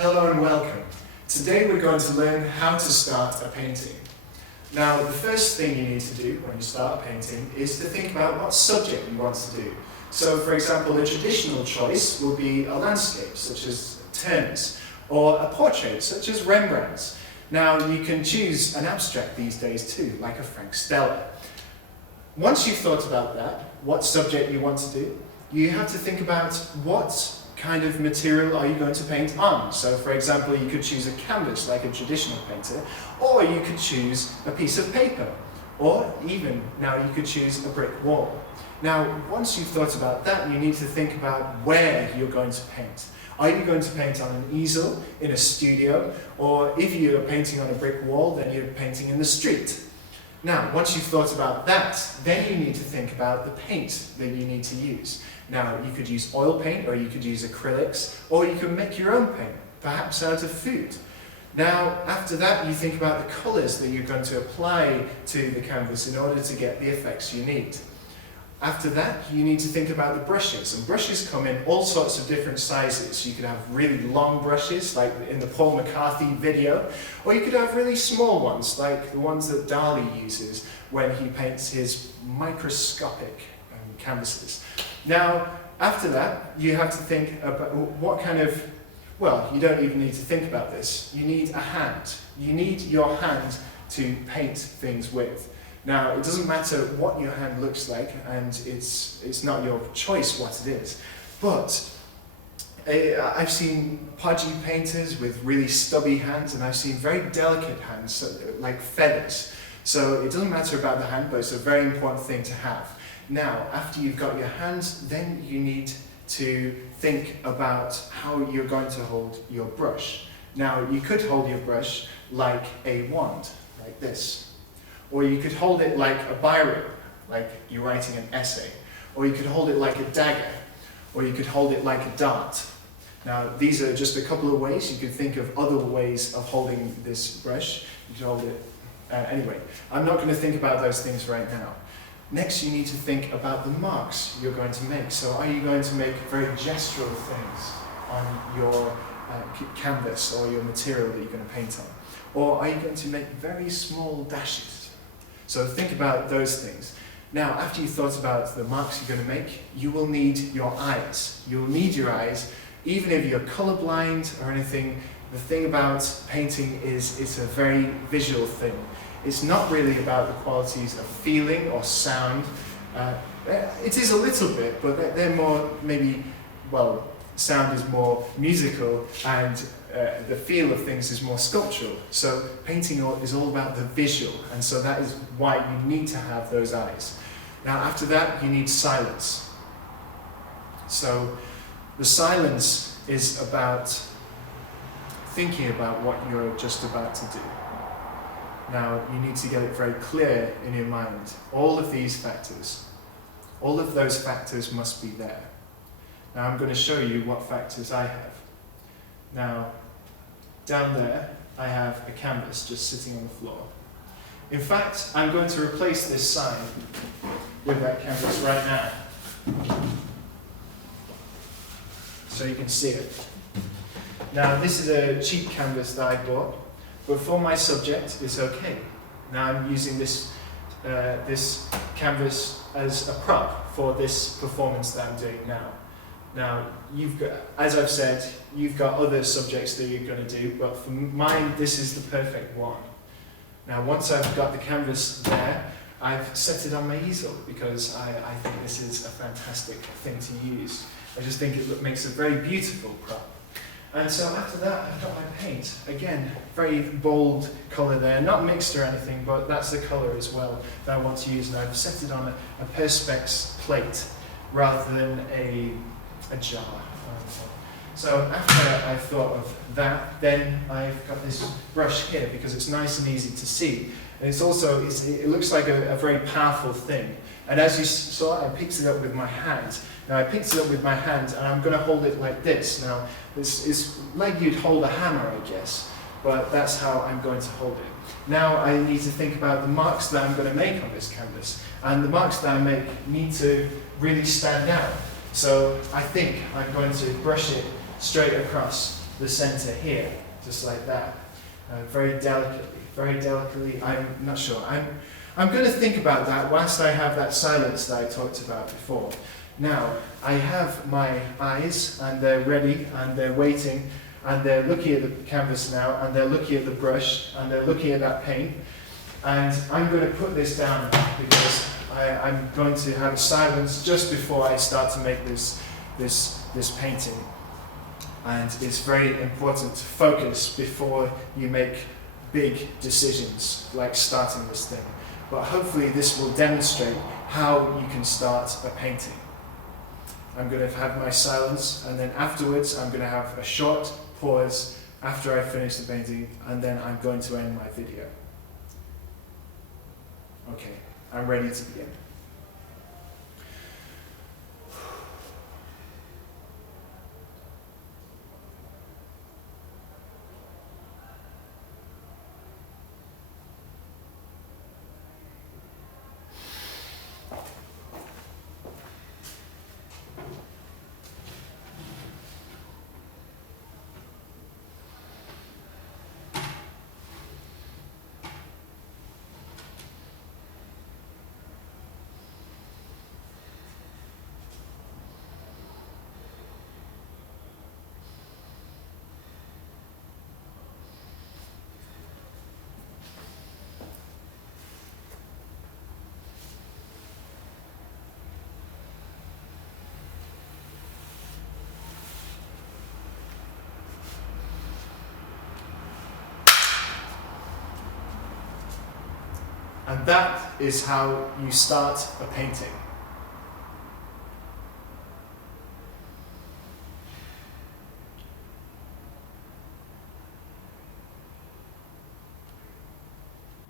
Hello and welcome. Today we're going to learn how to start a painting. Now, the first thing you need to do when you start a painting is to think about what subject you want to do. So, for example, a traditional choice will be a landscape, such as Turner's, or a portrait, such as Rembrandt's. Now, you can choose an abstract these days too, like a Frank Stella. Once you've thought about that, what subject you want to do, you have to think about what kind of material are you going to paint on. So, for example, you could choose a canvas like a traditional painter, or you could choose a piece of paper, or even now you could choose a brick wall. Now, once you've thought about that, you need to think about where you're going to paint. Are you going to paint on an easel in a studio, or if you're painting on a brick wall, then you're painting in the street? Now, once you've thought about that, then you need to think about the paint that you need to use. Now, you could use oil paint, or you could use acrylics, or you can make your own paint, perhaps out of food. Now, after that, you think about the colours that you're going to apply to the canvas in order to get the effects you need. After that, you need to think about the brushes, and brushes come in all sorts of different sizes. You could have really long brushes, like in the Paul McCarthy video, or you could have really small ones, like the ones that Dali uses when he paints his microscopic canvases. Now, after that, you have to think about what kind of, well, you don't even need to think about this. You need a hand. You need your hand to paint things with. Now, it doesn't matter what your hand looks like, and it's not your choice what it is. But I've seen podgy painters with really stubby hands, and I've seen very delicate hands, like feathers. So it doesn't matter about the hand, but it's a very important thing to have. Now, after you've got your hand, then you need to think about how you're going to hold your brush. Now, you could hold your brush like a wand, like this. Or you could hold it like a biro, like you're writing an essay. Or you could hold it like a dagger. Or you could hold it like a dart. Now, these are just a couple of ways. You could think of other ways of holding this brush. You could hold it, anyway, I'm not going to think about those things right now. Next, you need to think about the marks you're going to make. So are you going to make very gestural things on your canvas or your material that you're going to paint on? Or are you going to make very small dashes? So think about those things. Now, after you've thought about the marks you're going to make, you will need your eyes. You'll need your eyes, even if you're colorblind or anything. The thing about painting is it's a very visual thing. It's not really about the qualities of feeling or sound. It is a little bit, but they're more maybe, well, sound is more musical and the feel of things is more sculptural. So painting is all about the visual, and so that is why you need to have those eyes. Now, after that, you need silence. So the silence is about thinking about what you're just about to do. Now, you need to get it very clear in your mind. All of these factors, all of those factors must be there. Now, I'm going to show you what factors I have. Now, down there, I have a canvas just sitting on the floor. In fact, I'm going to replace this sign with that canvas right now, so you can see it. Now, this is a cheap canvas that I bought, but for my subject, it's okay. Now I'm using this canvas as a prop for this performance that I'm doing now. Now, you've got, as I've said, you've got other subjects that you're going to do, but for mine, this is the perfect one. Now, once I've got the canvas there, I've set it on my easel because I think this is a fantastic thing to use. I just think it makes a very beautiful prop. And so after that, I've got my paint. Again, very bold colour there, not mixed or anything, but that's the colour as well that I want to use. And I've set it on a Perspex plate rather than a jar. So after I've thought of that, then I've got this brush here because it's nice and easy to see. And it's also, it looks like a very powerful thing. And as you saw, I picked it up with my hand. Now I picked it up with my hand and I'm going to hold it like this. Now it's like you'd hold a hammer, I guess, but that's how I'm going to hold it. Now I need to think about the marks that I'm going to make on this canvas. And the marks that I make need to really stand out. So I think I'm going to brush it straight across the center here, just like that. Very delicately, I'm not sure. I'm going to think about that whilst I have that silence that I talked about before. Now, I have my eyes, and they're ready, and they're waiting, and they're looking at the canvas now, and they're looking at the brush, and they're looking at that paint. And I'm going to put this down now because I'm going to have a silence just before I start to make this painting. And it's very important to focus before you make big decisions, like starting this thing. But hopefully this will demonstrate how you can start a painting. I'm going to have my silence, and then afterwards I'm going to have a short pause after I finish the painting, and then I'm going to end my video. Okay, I'm ready to begin. And that is how you start a painting.